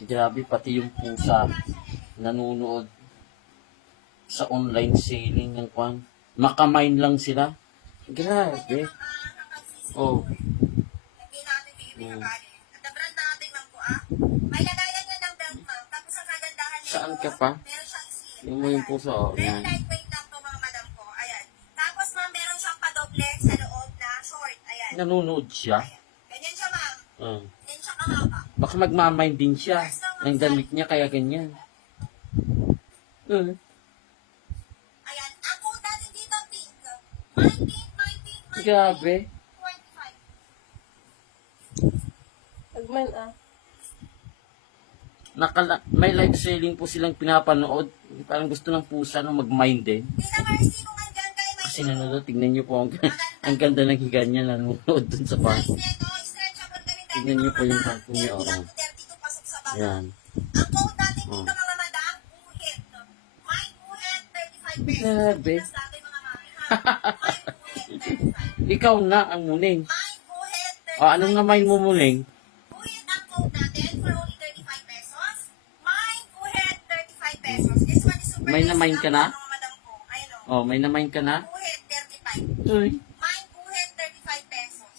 Grabe, pati yung pusa nanonood sa online selling ng kwan. Makamain lang sila. Grabe. Oh. Hindi natin bibigabali. At the brand natin lang po may lagayan niya ng belt ma'am. Tapos ang kagandahan nito, Saan ka pa? meron siyang seal. Yung mo yung pusa, oh. Very Yan. lightweight lang po mga madam ko. Ayan. Tapos ma'am, meron siyang padoble sa loob na short. Ayan. Nanonood siya. Ayan. Ganyan siya ma'am. Oh. Ganyan siya kahaba. Baka magmamind din siya ng damit niya kaya ganyan. Ayan. Ang code natin dito, pink. 19, 19, 19, Grabe. 45. Agman May live selling po silang pinapanood. Parang gusto ng pusa na mag-mind din. Tita Mercy, kung andyan kayo, may Kasi nanonood, tignan niyo po ang ganda ng higa niya nanonood dun sa park. size nito, stretchable kami dati Tignan niyo mga po yung madam. park niya. 30 Oh. lang to 32 pasok sa baba. Yan. Ang code natin dito Oh. mga madam, Uhet. My Uhet, 35 pesos. Grabe. Plus natin mga mami ha. My Uhet, 35. Ikaw na ang muling. My Uhet, 35 O, anong namain mo muling? Uhet ang code natin for only 35 pesos. My Uhet, 35 pesos. This one is super May nice namain ka na? mga madam ko. Ayun o. Oh, may namain ka na? Uhet, 35. Uy. My Uhet, 35 pesos.